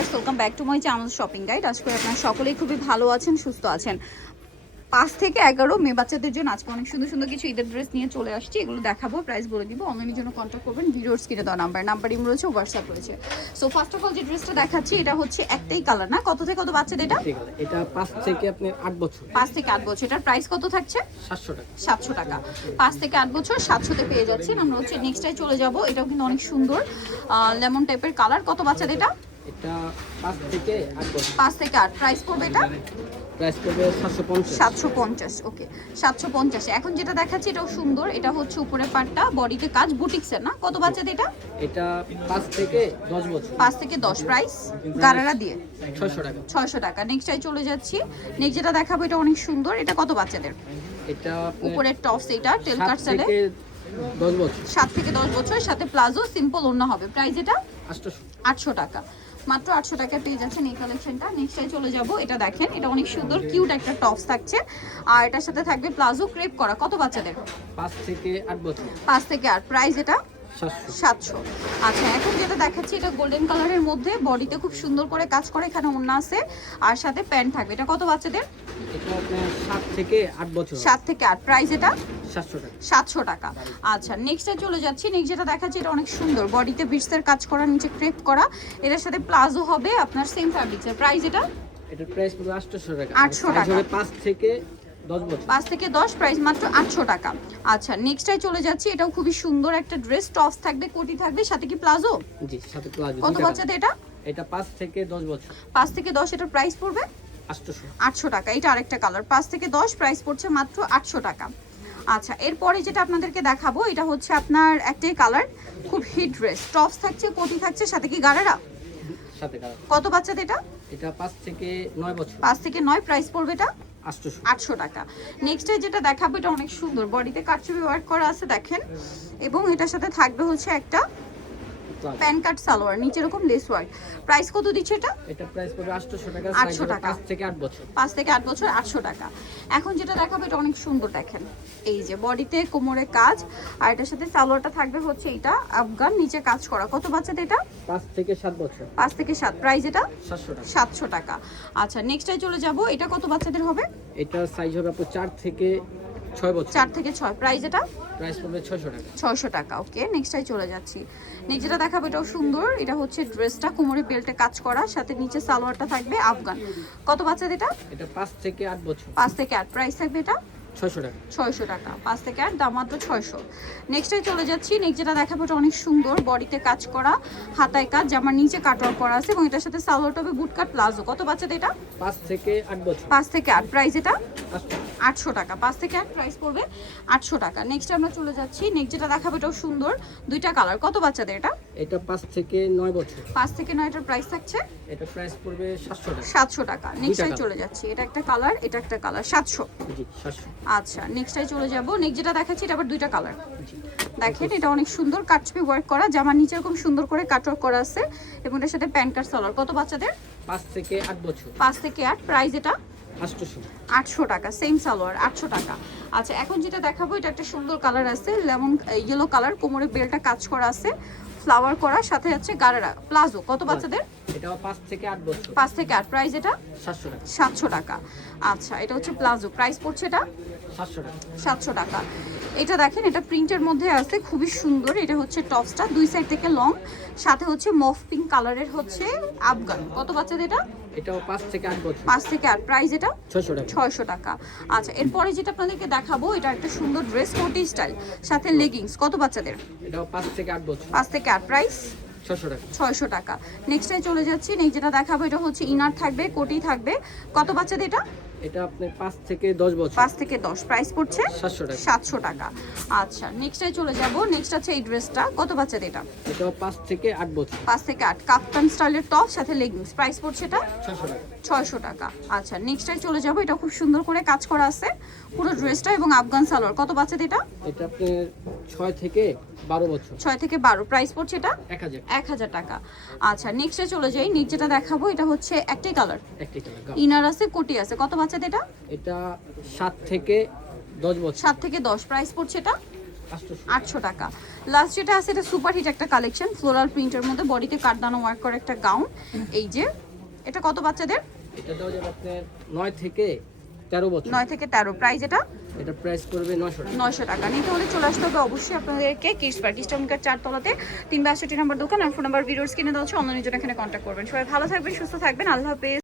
Viewers welcome back to my channel shopping guide আজকে আপনারা সকলেই খুবই ভালো আছেন সুস্থ আছেন। পাঁচ থেকে এগারো মেয়ে বাচ্চাদের জন্য আজকে অনেক সুন্দর সুন্দর কিছু ঈদের ড্রেস নিয়ে চলে আসছি। এগুলো দেখাবো প্রাইস বলে দিব। অনলাইনের জন্য কন্ট্যাক্ট করবেন ভিডিওর স্ক্রিনে দেওয়া নাম্বার নাম্বার ইম রয়েছে হোয়াটসঅ্যাপ রয়েছে। সো ফার্স্ট অফ অল যে ড্রেসটা দেখাচ্ছি এটা হচ্ছে একটাই কালার না? কত থেকে কত বাচ্চাদের এটা? এটা পাঁচ থেকে আপনার আট বছর। পাঁচ থেকে আট বছর। এটার প্রাইস কত থাকছে? সাতশো টাকা। সাতশো টাকা। পাঁচ থেকে আট বছর সাতশোতে পেয়ে যাচ্ছেন। আমরা হচ্ছে নেক্সটাই চলে যাব। এটাও কিন্তু অনেক সুন্দর। লেমন টাইপের কালার কত বাচ্চাদের এটা? এটা থেকে প্রাইস পড়বে এটা? প্রাইস পড়বে ওকে এখন যেটা দেখাচ্ছি এটাও সুন্দর। এটা হচ্ছে পাটটা বডিতে কাজ না? কত বাচ্চাদের এটা? থেকে বছর। প্রাইস গারারা দিয়ে। টাকা। টাকা। নেক্সটাই চলে যাচ্ছি। নেক্সট যেটা দেখাবো এটা অনেক সুন্দর। এটা কত বাচ্চাদের? এটা উপরের টপস এটা টেল সাত কাট সেলে থেকে দশ বছর। থেকে দশ বছর সাথে প্লাজো সিম্পল অন্য হবে। প্রাইস এটা? আটশোশো আটশো টাকা। মাত্র আটশো টাকায় পেয়ে যাচ্ছেন এই কালেকশনটা নেক্সটে চলে যাব এটা দেখেন এটা অনেক সুন্দর কিউট একটা টপস থাকছে। আর এটার সাথে থাকবে প্লাজো ক্রেপ করা কত বাচ্চাদের? পাঁচ থেকে আট বছর। পাঁচ থেকে আট প্রাইস এটা? সাতশো। আচ্ছা এখন যেটা দেখাচ্ছি এটা গোল্ডেন কালারের মধ্যে বডিতে খুব সুন্দর করে কাজ করে এখানে ওড়না আছে আর সাথে প্যান্ট থাকবে। এটা কত বাচ্চাদের? সাত থেকে আট বছর। সাত থেকে আট। প্রাইস এটা? সাতশো টাকা। আচ্ছা নেক্সটে চলে যাচ্ছি। নেক্সট যেটা দেখাচ্ছি এটা অনেক সুন্দর। বডিতে বিটসের কাজ করা নিচে ক্রেপ করা। এটার সাথে প্লাজো হবে আপনার সেম ফ্যাব্রিক্সের প্রাইস এটা? এটার প্রাইস পড়বে আটশোশো টাকা। 800 টাকা। হবে পাঁচ থেকে পাঁচ থেকে দশ প্রাইস মাত্র আটশো টাকা। আচ্ছা নেক্সটে চলে যাচ্ছি এটাও খুবই সুন্দর একটা ড্রেস টপস থাকবে কোটি থাকবে সাথে কি প্লাজো? জি সাথে প্লাজো কত বাচ্চাদের এটা? এটা পাঁচ থেকে দশ বছর। পাঁচ থেকে দশ এটার প্রাইস পড়বে? আটশো টাকা এটা আরেকটা কালার পাঁচ থেকে দশ প্রাইস পড়ছে মাত্র আটশো টাকা। আচ্ছা এরপরে যেটা আপনাদেরকে দেখাবো এটা হচ্ছে আপনার একটাই কালার খুব হিট ড্রেস টপস থাকছে কোটি থাকছে সাথে কি গাড়ারা? কত বাচ্চাদের এটা? এটা পাঁচ থেকে নয় বছর। পাঁচ থেকে নয় প্রাইস পড়বে এটা? আটশো টাকা। নেক্সটে যেটা দেখাবো, এটা অনেক সুন্দর। বডিতে কাটচুপি ওয়ার্ক করা আছে, দেখেন। এবং এটার সাথে থাকবে হচ্ছে একটা প্যান কাট সালোয়ার নিচে এরকম লেস ওয়ার্ক প্রাইস কত দিচ্ছে এটা? এটা প্রাইস পড়বে আটশোশো টাকা 800 টাকা। পাঁচ থেকে আট বছর। পাঁচ থেকে আট বছর আটশো টাকা। এখন যেটা দেখাবো এটা অনেক সুন্দর দেখেন। এই যে বডিতে কোমরে কাজ আর এটার সাথে সালোয়ারটা থাকবে হচ্ছে এটা আফগান নিচে কাজ করা। কত বাচ্চাদের এটা? পাঁচ থেকে সাত বছর। পাঁচ থেকে সাত। প্রাইস এটা? সাতশো টাকা। সাতশো টাকা। আচ্ছা নেক্সটে চলে যাব। এটা কত বাচ্চাদের হবে? এটা সাইজ হবে আপনার চার থেকে ছয় বছর। চার থেকে ছয়। প্রাইস এটা প্রাইস পড়বে ছয়শো টাকা। ছয়শো টাকা ওকে নেক্সটাই চলে যাচ্ছি। নেক্সট যেটা দেখাবো এটাও সুন্দর এটা হচ্ছে ড্রেসটা কোমরে বেল্টে কাজ করা সাথে নিচে সালোয়ারটা থাকবে আফগান। কত বাচ্চা এটা? এটা পাঁচ থেকে আট বছর। পাঁচ থেকে আট। প্রাইস থাকবে এটা? ছয়শো টাকা। ছয়শো টাকা পাঁচ থেকে আট দাম মাত্র ছয়শো। নেক্সটে চলে যাচ্ছি নেক্সট যেটা দেখাবো এটা অনেক সুন্দর বডিতে কাজ করা হাতায় কাজ জামার নিচে কাটওয়ার করা আছে এবং এটার সাথে সালোয়ারটা হবে বুট কাট প্লাজো। কত বাচ্চাদের এটা? পাঁচ থেকে আট বছর। পাঁচ থেকে আট। প্রাইস এটা? আটশো আটশো টাকা। পাঁচ থেকে আট প্রাইস পড়বে আটশো টাকা। নেক্সট আমরা চলে যাচ্ছি নেক্সট যেটা দেখাবো এটাও সুন্দর দুইটা কালার কত বাচ্চাদের এটা? এটা পাঁচ থেকে নয় বছর। পাঁচ থেকে নয়টার প্রাইস থাকছে? এটা প্রাইস পড়বে সাতশো টাকা। সাতশো টাকা। নেক্সটাই চলে যাচ্ছি। এটা একটা কালার এটা একটা কালার সাতশো। জি সাতশো। আচ্ছা নেক্সটাই চলে যাব। নেক্সট যেটা দেখাচ্ছি এটা আবার দুইটা কালার দেখেন এটা অনেক সুন্দর কাটছবি ওয়ার্ক করা। জামার নিচে এরকম সুন্দর করে কাটওয়ার্ক করা আছে। এবং এর সাথে প্যান্ট কাট সালোয়ার কত বাচ্চাদের? পাঁচ থেকে আট বছর। পাঁচ থেকে আট। প্রাইস এটা? আটশোশো। আটশো টাকা। সেম সালোয়ার আটশো টাকা। আচ্ছা এখন যেটা দেখাবো এটা একটা সুন্দর কালার আছে। লেমন ইয়েলো কালার কোমরে বেলটা কাজ করা আছে। ফ্লাওয়ার করা সাথে হচ্ছে গারারা প্লাজো কত বাচ্চাদের? এটাও পাঁচ থেকে আট বছর। 5 থেকে 8 প্রাইস এটা? সাতশো টাকা। সাতশো টাকা। আচ্ছা এটা হচ্ছে প্লাজো প্রাইস পড়ছে এটা? সাতশো টাকা। সাতশো টাকা। এটা দেখেন এটা প্রিন্টের মধ্যে আছে খুবই সুন্দর। এটা হচ্ছে টপসটা দুই সাইড থেকে লং। সাথে হচ্ছে মফ পিঙ্ক কালারের হচ্ছে আফগান। কত বাচ্চাদের এটা? এটাও পাঁচ থেকে বছর। প্রাইস এটা? ছয়শো টাকা। ছয়শো টাকা। আচ্ছা এরপরে যেটা আপনাদেরকে দেখাবো এটা একটা সুন্দর ড্রেস কোটি স্টাইল সাথে লেগিংস কত বাচ্চাদের? এটাও থেকে বছর। প্রাইস? ছয়শো টাকা। ছয়শো টাকা। নেক্সটে চলে যাচ্ছি নেক্সট যেটা দেখাবো এটা হচ্ছে ইনার থাকবে কোটি থাকবে। কত বাচ্চাদের এটা? এটা আপনার পাঁচ থেকে দশ বছর। পাঁচ থেকে দশ। প্রাইস পড়ছে সাতশো টাকা। সাতশো টাকা। আচ্ছা নেক্সটে চলে যাব। নেক্সট আছে এই ড্রেসটা কত বাচ্চাদের এটা? এটাও পাঁচ থেকে আট বছর। পাঁচ থেকে আট। কাপ্তান স্টাইলের টপ সাথে লেগিংস প্রাইস পড়ছে এটা? ছয়শো টাকা। ছয়শো টাকা। আচ্ছা নেক্সটে চলে যাব। এটা খুব সুন্দর করে কাজ করা আছে। পুরো ড্রেসটা এবং আফগান সালোয়ার। কত বাচ্চাদের এটা? এটা আপনার ছয় থেকে বারো বছর। ছয় থেকে বারো। প্রাইস পড়ছে এটা? এক হাজার টাকা। আচ্ছা নেক্সটে চলে যাই। যেটা দেখাবো এটা হচ্ছে একটাই কালার একটি ইনার আছে কোটি আছে। কত বাচ্চাদের এটা? এটা সাত থেকে দশ বছর। সাত থেকে দশ। প্রাইস পড়ছে এটা? আটশো। টাকা। লাস্ট যেটা আছে এটা সুপার হিট একটা কালেকশন ফ্লোরাল প্রিন্টের মধ্যে। বডিতে কাটদানো ওয়ার্ক করা একটা গাউন এই যে এটা কত বাচ্চাদের? এটা দেওয়া যাবে আপনার নয় থেকে তেরো বছর। 9 থেকে তেরো। প্রাইস এটা? এটা প্রাইস করবে নয়শো টাকা। নয়শো টাকা। নিতে হলে চলে আসতে হবে অবশ্যই আপনাদেরকে কিস পার্ক চারতলাতে। তিন বাষট্টি নাম্বার দোকান আর ফোন নাম্বার ভিডিওস কিনে দেওয়া হচ্ছে অন্য নিজের এখানে কন্ট্যাক্ট করবেন। সবাই ভালো থাকবেন সুস্থ থাকবেন। আল্লাহ হাফেজ।